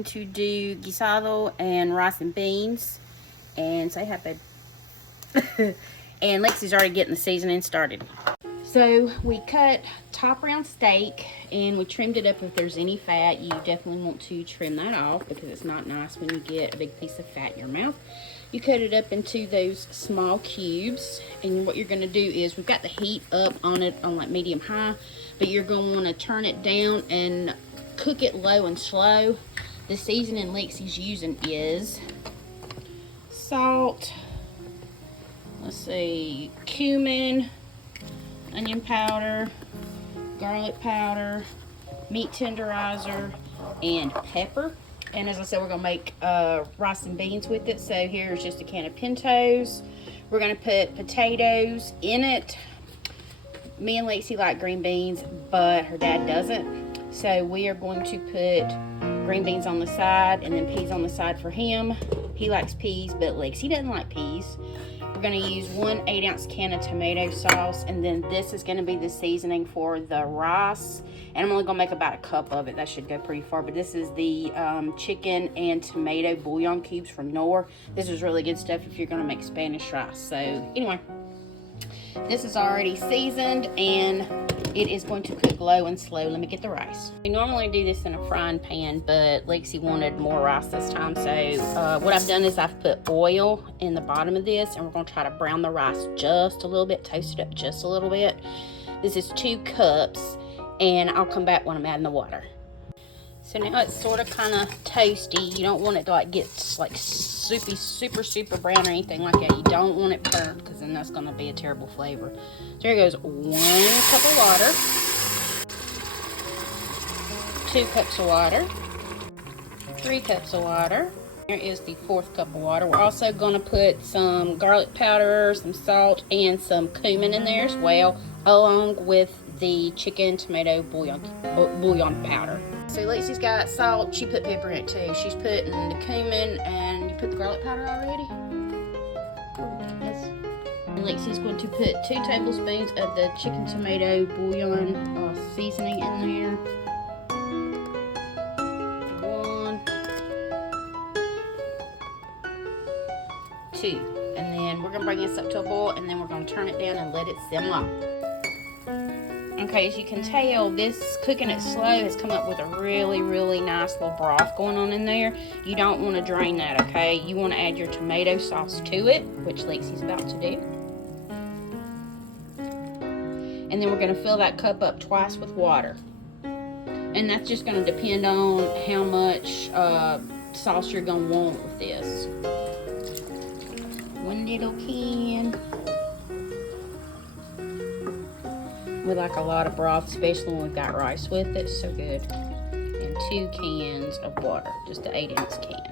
going to do guisado and rice and beans. And say hi, babe. And Lexi's already getting the seasoning started. So we cut top round steak and we trimmed it up. If there's any fat, you definitely want to trim that off because it's not nice when you get a big piece of fat in your mouth. You cut it up into those small cubes, and what you're going to do is, we've got the heat up on it on like medium high, but you're going to want to turn it down and cook it low and slow. The seasoning Lexi's using is salt, let's see, cumin, onion powder, garlic powder, meat tenderizer, and pepper. And as I said, we're going to make rice and beans with it. So here's just a can of pintos. We're going to put potatoes in it. Me and Lexi like green beans, but her dad doesn't. So we are going to put green beans on the side and then peas on the side for him. He likes peas, but Lexi doesn't like peas. We're going to use 1 8-ounce can of tomato sauce, and then this is going to be the seasoning for the rice. And I'm only going to make about a cup of it. That should go pretty far. But this is the chicken and tomato bouillon cubes from Knorr. This is really good stuff if you're going to make Spanish rice. So anyway, this is already seasoned, and it is going to cook low and slow. Let me get the rice. We normally do this in a frying pan, but Lexi wanted more rice this time. So what I've done is I've put oil in the bottom of this, and we're going to try to brown the rice just a little bit, toast it up just a little bit. This is 2 cups, and I'll come back when I'm adding the water. So now it's sort of kind of toasty. You don't want it to like get like soupy, super brown or anything like that. You don't want it burnt, because then that's going to be a terrible flavor. So here goes 1 cup of water, 2 cups of water, 3 cups of water. Here is the 4th cup of water. We're also going to put some garlic powder, some salt, and some cumin in there as well, along with the chicken tomato bouillon powder. So Lexi's got salt. She put pepper in it too. She's putting the cumin, and you put the garlic powder already? Yes. And Lexi's going to put 2 tablespoons of the chicken tomato bouillon seasoning in there. 1, 2. And then we're going to bring this up to a boil, and then we're going to turn it down and let it simmer. Okay, as you can tell, this cooking it slow has come up with a really nice little broth going on in there. You don't want to drain that, okay? You want to add your tomato sauce to it, which Lexi's about to do. And then we're going to fill that cup up twice with water. And that's just going to depend on how much sauce you're going to want with this. 1 little can. We like a lot of broth, especially when we've got rice with it. So good. And 2 cans of water, just an 8-ounce can.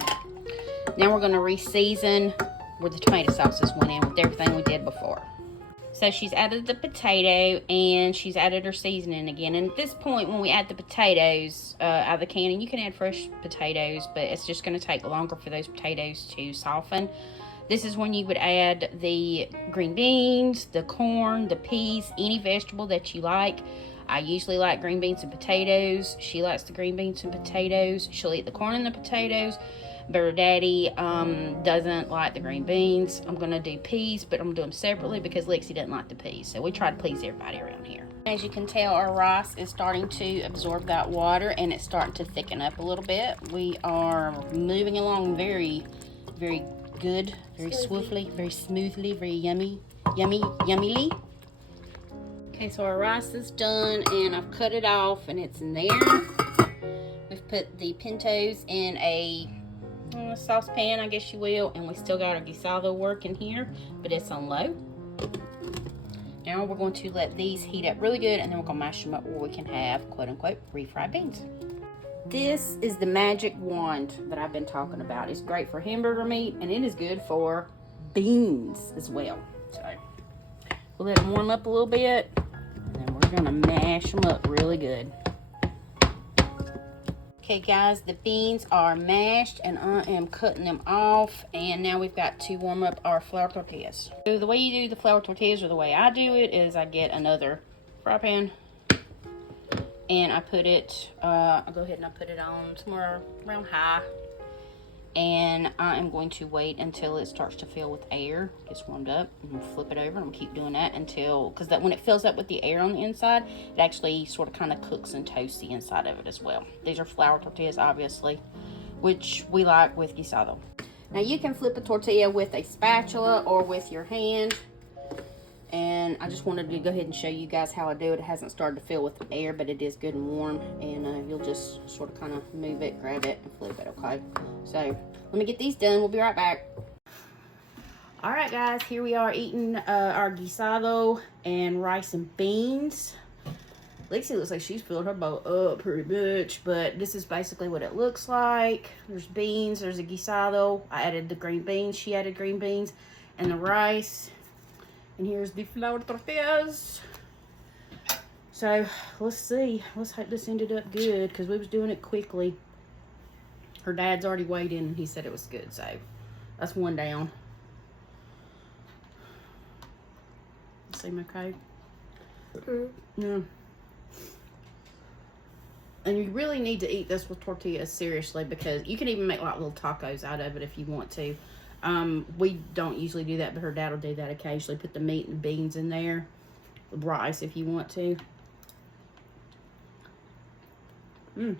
Now we're going to re-season where the tomato sauces went in with everything we did before. So she's added the potato, and she's added her seasoning again. And at this point, when we add the potatoes out of the can, and you can add fresh potatoes, but it's just going to take longer for those potatoes to soften. This is when you would add the green beans, the corn, the peas, any vegetable that you like. I usually like green beans and potatoes. She likes the green beans and potatoes. She'll eat the corn and the potatoes, but her daddy doesn't like the green beans. I'm going to do peas, but I'm going to do them separately because Lexi doesn't like the peas. So we try to please everybody around here. As you can tell, our rice is starting to absorb that water, and it's starting to thicken up a little bit. We are moving along very good, very swiftly, very smoothly, very yummily. Okay, so our rice is done, and I've cut it off, and it's in there. We've put the pintos in a saucepan, I guess you will, and we still got our guisado working here, but it's on low. Now we're going to let these heat up really good, and then we're going to mash them up where we can have, quote-unquote, refried beans. This is the magic wand that I've been talking about. It's great for hamburger meat, and it is good for beans as well. So we'll let them warm up a little bit, and then we're going to mash them up really good. Okay, guys, the beans are mashed, and I am cutting them off, and now we've got to warm up our flour tortillas. So the way you do the flour tortillas, or the way I do it, is I get another fry pan, and I put it, I'll go ahead and I put it on somewhere around high. And I am going to wait until it starts to fill with air, gets warmed up, and flip it over. I'm gonna keep doing that until, because that when it fills up with the air on the inside, it actually sort of kind of cooks and toasts the inside of it as well. These are flour tortillas, obviously, which we like with guisado. Now you can flip a tortilla with a spatula or with your hand. And I just wanted to go ahead and show you guys how I do it. It hasn't started to fill with air, but it is good and warm. And you'll just sort of kind of move it, grab it, and flip it, okay? So, let me get these done. We'll be right back. Alright guys, here we are eating our guisado and rice and beans. Lexi looks like she's filled her bowl up pretty much, but this is basically what it looks like. There's beans, there's a guisado. I added the green beans, she added green beans, and the rice. And here's the flour tortillas. So, let's see. Let's hope this ended up good, because we was doing it quickly. Her dad's already weighed in, and he said it was good, so that's one down. Seem okay? Yeah. And you really need to eat this with tortillas, seriously, because you can even make like little tacos out of it if you want to. We don't usually do that, but her dad will do that occasionally. Put the meat and the beans in there. The rice if you want to. And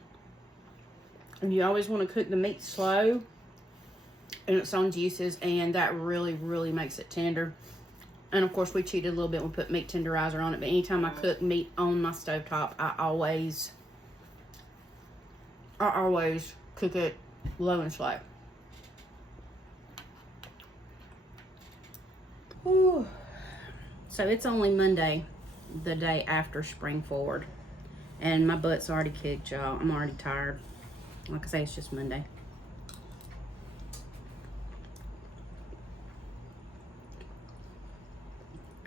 you always want to cook the meat slow in its own juices, and that really, really makes it tender. And of course, we cheated a little bit. We put meat tenderizer on it, but anytime I cook meat on my stovetop, I always cook it low and slow. Whew. So it's only Monday, the day after spring forward, and my butt's already kicked, y'all. I'm already tired. Like I say, it's just Monday.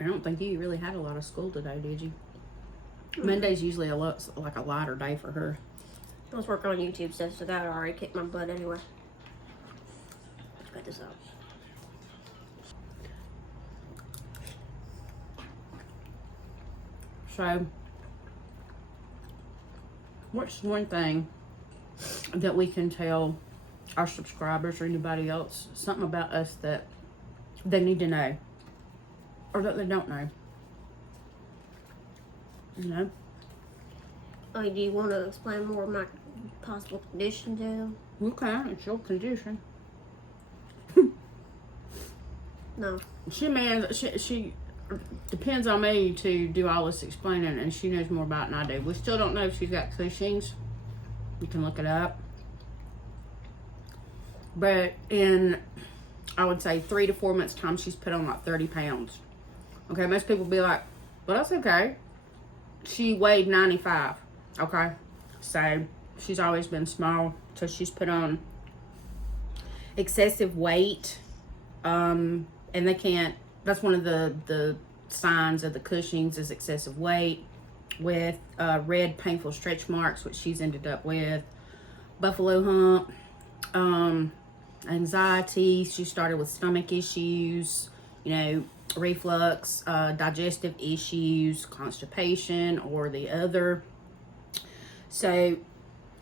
I don't think you really had a lot of school today, did you? Monday's usually a lot like a lighter day for her. I was working on YouTube stuff, so that already kicked my butt anyway. Let's cut this out. So, what's one thing that we can tell our subscribers or anybody else, something about us that they need to know or that they don't know? You know? Oh, do you want to explain more of my possible condition to them? Okay, it's your condition. No. She depends on me to do all this explaining, and she knows more about it than I do. We still don't know if she's got Cushing's. You can look it up. But in, I would say, 3 to 4 months' time, she's put on like 30 pounds. Okay, most people be like, well, that's okay. She weighed 95. Okay, so she's always been small. So she's put on excessive weight. And they can't, that's one of the signs of the Cushing's is excessive weight, with red painful stretch marks, which she's ended up with, buffalo hump, anxiety. She started with stomach issues, you know, reflux, digestive issues, constipation, or the other. So,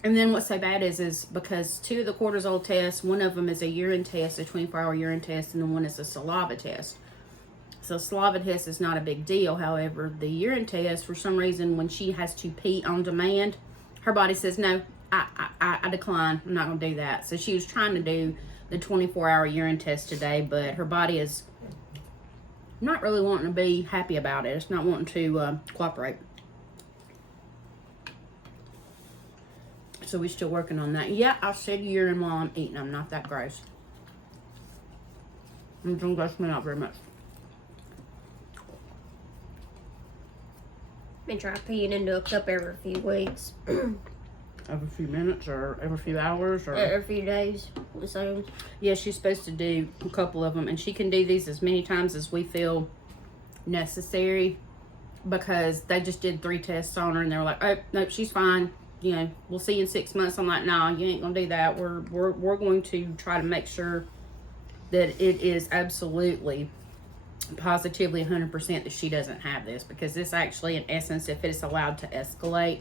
and then what's so bad is because 2 of the cortisol tests, one of them is a urine test, a 24-hour urine test, and then one is a saliva test. So saliva test is not a big deal. However, the urine test, for some reason, when she has to pee on demand, her body says, no, I decline. I'm not going to do that. So she was trying to do the 24-hour urine test today, but her body is not really wanting to be happy about it. It's not wanting to cooperate. So we're still working on that. Yeah, I said urine while I'm eating. I'm not that gross. It don't gross me out very much. Been trying peeing into a cup every few weeks. Every few minutes or every few hours or every few days. So yeah, she's supposed to do a couple of them, and she can do these as many times as we feel necessary, because they just did 3 tests on her and they were like, oh no, she's fine. You know, we'll see you in 6 months. I'm like, nah, you ain't gonna do that. We're going to try to make sure that it is absolutely positively 100% that she doesn't have this, because this actually, in essence, if it is allowed to escalate,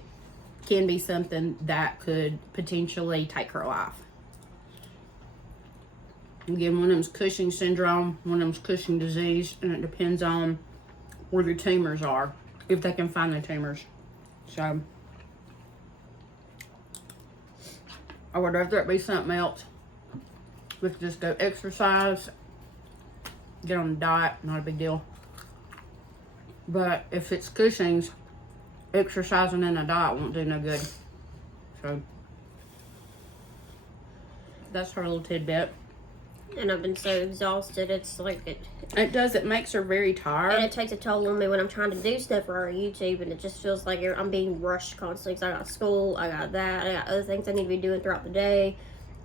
can be something that could potentially take her life. Again, one of them's Cushing syndrome, one of them's Cushing disease, and it depends on where the tumors are, if they can find the tumors. So, I would rather it be something else. We could just go exercise, get on a diet, not a big deal. But if it's Cushing's, exercising and a diet won't do no good. So, that's her little tidbit. And I've been so exhausted. It's like it does. It makes her very tired. And it takes a toll on me when I'm trying to do stuff for our YouTube, and it just feels like I'm being rushed constantly. Because I got school, I got that, I got other things I need to be doing throughout the day.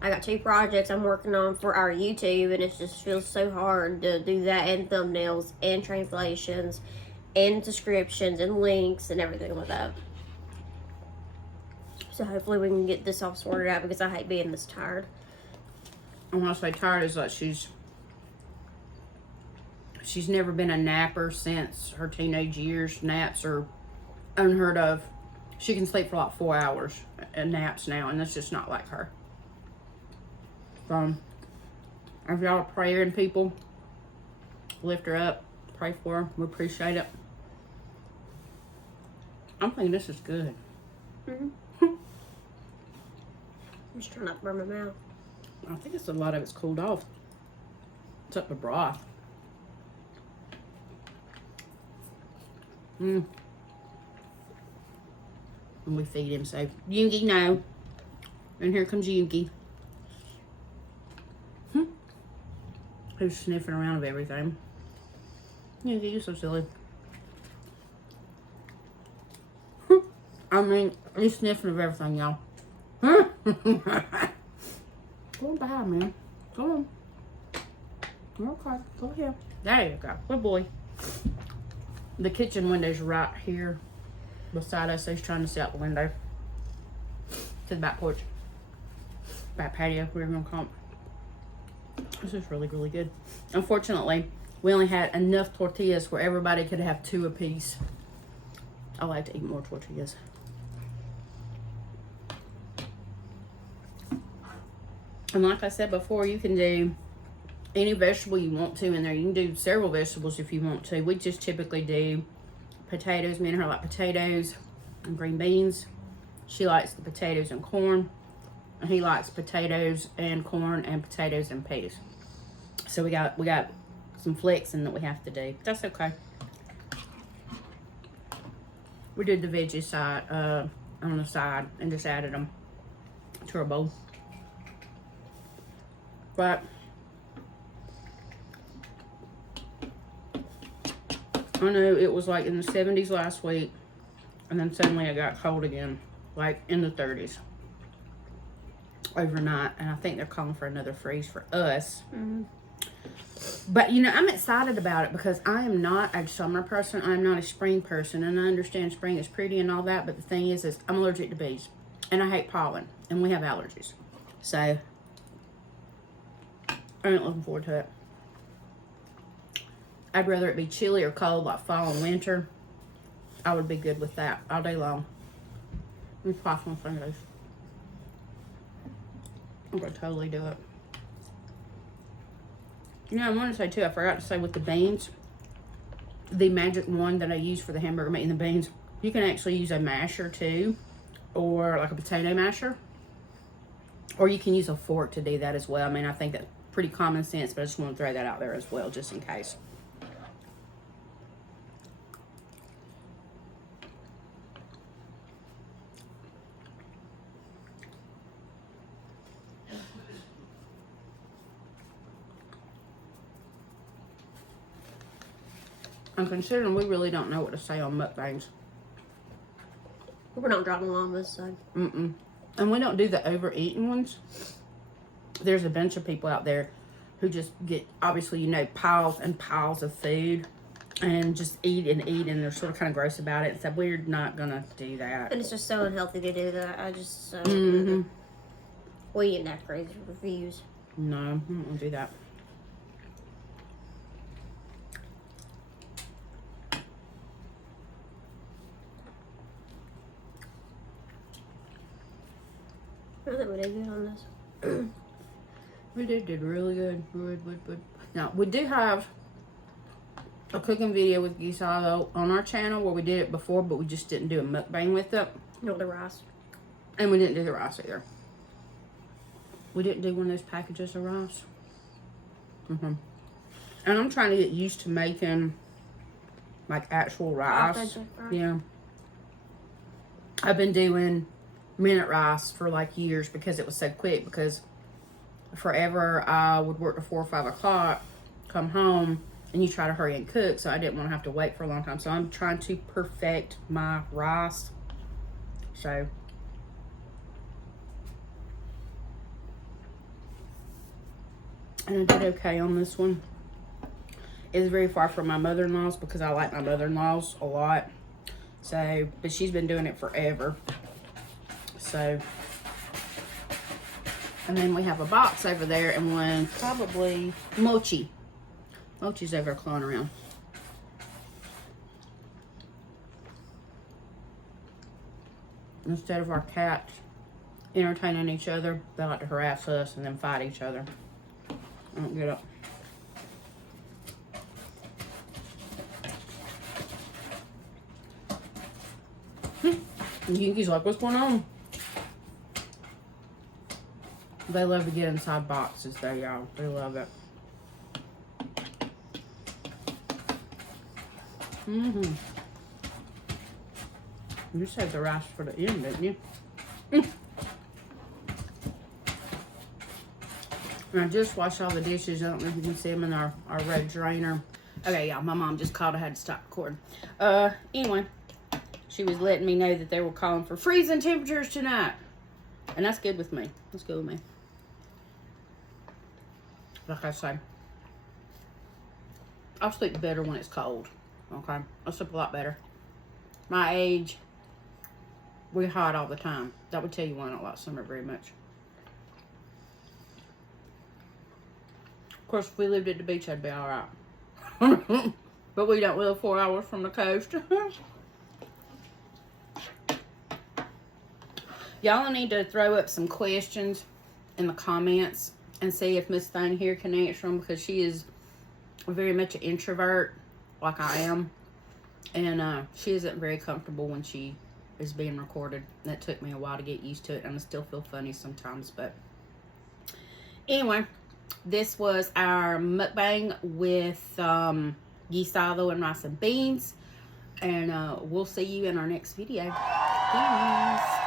I got 2 projects I'm working on for our YouTube, and it just feels so hard to do that, and thumbnails, and translations, and descriptions, and links, and everything like that. So hopefully we can get this all sorted out, because I hate being this tired. And when I say tired, is like she's never been a napper since her teenage years. Naps are unheard of. She can sleep for like 4 hours and naps now, and that's just not like her. If y'all are praying people, lift her up, pray for her. We appreciate it. I'm thinking this is good. I'm just trying not to burn my mouth. I think it's a lot of it's cooled off. It's up the broth. And we feed him, so Yoongi, no. And here comes Yoongi. Who's sniffing around of everything. Yoongi, you're so silly. I mean, he's sniffing of everything, y'all. Go on by, man. Go on. Okay, go ahead. There you go. Good boy. The kitchen window's right here beside us. So he's trying to see out the window to the back porch. Back patio, we're gonna call it. This is really, really good. Unfortunately, we only had enough tortillas where everybody could have 2 apiece. I like to eat more tortillas. And like I said before, you can do any vegetable you want to in there. You can do several vegetables if you want to. We just typically do potatoes. Me and her like potatoes and green beans. She likes the potatoes and corn. And he likes potatoes and corn and potatoes and peas. So we got some flexing that we have to do. That's okay. We did the veggie side on the side and just added them to our bowl. But I know it was like in the 70s last week, and then suddenly it got cold again, like in the 30s overnight, and I think they're calling for another freeze for us. But you know, I'm excited about it because I am not a summer person. I'm not a spring person, and I understand spring is pretty and all that, but the thing is I'm allergic to bees, and I hate pollen, and we have allergies, so I ain't looking forward to it. I'd rather it be chilly or cold like fall and winter. I would be good with that all day long. Let me cross my fingers. I'm gonna totally do it. You know, I want to say too, I forgot to say with the beans, the magic one that I use for the hamburger meat and the beans, you can actually use a masher too, or like a potato masher, or you can use a fork to do that as well. I mean, I think that's pretty common sense, but I just want to throw that out there as well, just in case. And considering we really don't know what to say on mukbangs. We're not driving along this side. And we don't do the overeating ones. There's a bunch of people out there who just get, obviously, you know, piles and piles of food and just eat, and they're sort of kind of gross about it. So we're not gonna do that. And it's just so unhealthy to do that. I just we ain't that crazy reviews. No, I don't want to do that. I think we did good on this. We did really good. Good. Now, we do have a cooking video with Guisado on our channel where we did it before, but we just didn't do a mukbang with it. No, the rice. And we didn't do the rice either. We didn't do one of those packages of rice. And I'm trying to get used to making like actual rice. Authentic rice. Yeah. I've been doing minute rice for like years because it was so quick, because forever I would work to 4 or 5 o'clock, come home, and you try to hurry and cook, so I didn't want to have to wait for a long time. So I'm trying to perfect my rice. So and I did okay on this one. It's very far from my mother-in-law's because I like my mother-in-law's a lot. So, but she's been doing it forever. So, and then we have a box over there and one probably mochi. Mochi's over there clawing around. Instead of our cats entertaining each other, they like to harass us and then fight each other. I don't get up. And Yuki's like, what's going on? They love to get inside boxes though, y'all. They love it. You saved the rice for the end, didn't you? And I just washed all the dishes. I don't know if you can see them in our red drainer. Okay, y'all, my mom just called. I had to stop recording. Anyway, she was letting me know that they were calling for freezing temperatures tonight. And that's good with me. That's good with me. Like I say, I'll sleep better when it's cold. Okay? I'll sleep a lot better. My age, we're hot all the time. That would tell you why I don't like summer very much. Of course, if we lived at the beach, I'd be alright. But we don't live 4 hours from the coast. Y'all need to throw up some questions in the comments and see if Miss Thane here can answer them, because she is very much an introvert, like I am. And she isn't very comfortable when she is being recorded. That took me a while to get used to it, and I still feel funny sometimes. But anyway, this was our mukbang with guisado and rice and beans. And we'll see you in our next video. Peace.